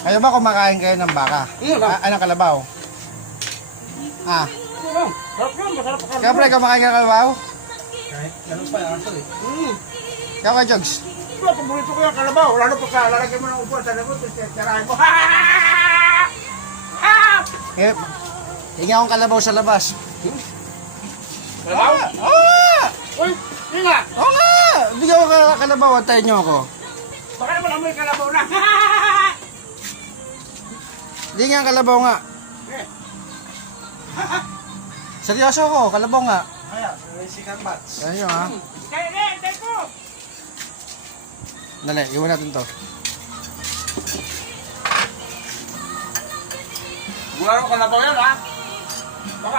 Kayo ba kumakain kayo ng baka? Ng kalabaw? Ah. Sarap yan, masarap ka. Siyempre, kumakain ka ng kalabaw? Ganun pa yung aso eh. Ikaw ka, Jogs? Paborito ko yung kalabaw. Lalo pa sa lalagyan mo ng upuan sa labot, tirahin mo. Eh, tingin akong kalabaw sa labas. Kalabaw? Ah! Uy, hindi nga. Oo nga! Bigyan ko kalabaw, antayin niyo ako. Baka naman amoy kalabaw na. Hindi nga kalabaw nga. Seryoso ako, kalabaw nga. Ayan, sikat bats. Ayun ha. Hintay ko. Dali, iwan natin to. Buwan ko kalabaw yan ha. Baka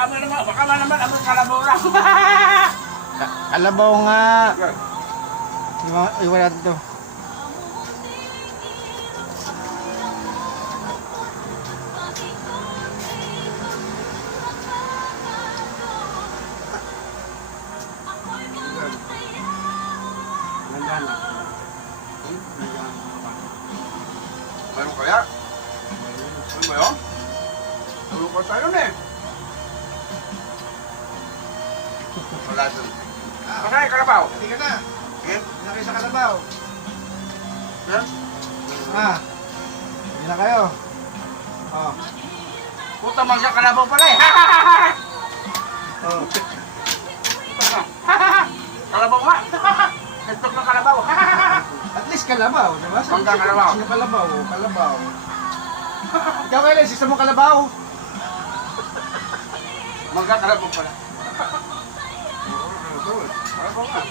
naman amoy kalabaw na. Kalabaw nga. Iwan natin to. Ano kaya? Ano ba yun? Ano pa tayo na eh? Wala doon. Masaya kalabaw? Hindi ka na. Eh? Hindi na kayo sa kalabaw. Eh? Ah. Hindi na kayo. Oh. Puta man siya kalabaw pala eh. Oh. Kalabaw nga. Estok na kalabaw. At least kalabaw, di ba? Hanggang kalabaw. Sino kalabaw? Kalabaw. Ikaw kailan, sisa mo kalabaw? Mangga kalabaw pala. Kalabaw nga.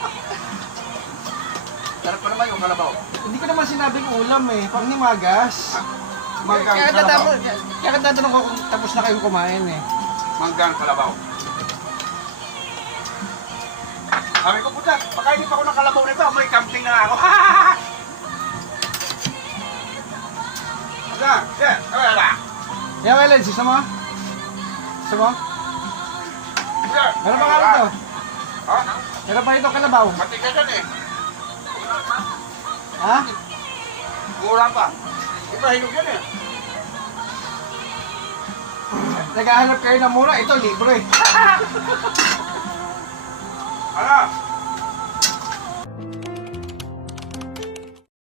Sarap pa naman yung kalabaw. Hindi ko naman sinabing ulam eh, panghimagas. Manggang Kaya kalabaw. tatanong ko kung tapos na kayong kumain eh. Manggang kalabaw. Sabi ko, puta, pakainin pa ako ng kalabaw nito, may camping na ako. Wala, wala. Kaya kailan, sisa mo? Sisa mo? Meron pa nga rito. Ha? Meron pa rito kalabaw. Matigas yan eh. Ha? Mura pa. Iba, hinog yan eh. Naghahanap kayo ng mura, ito libre. Ano?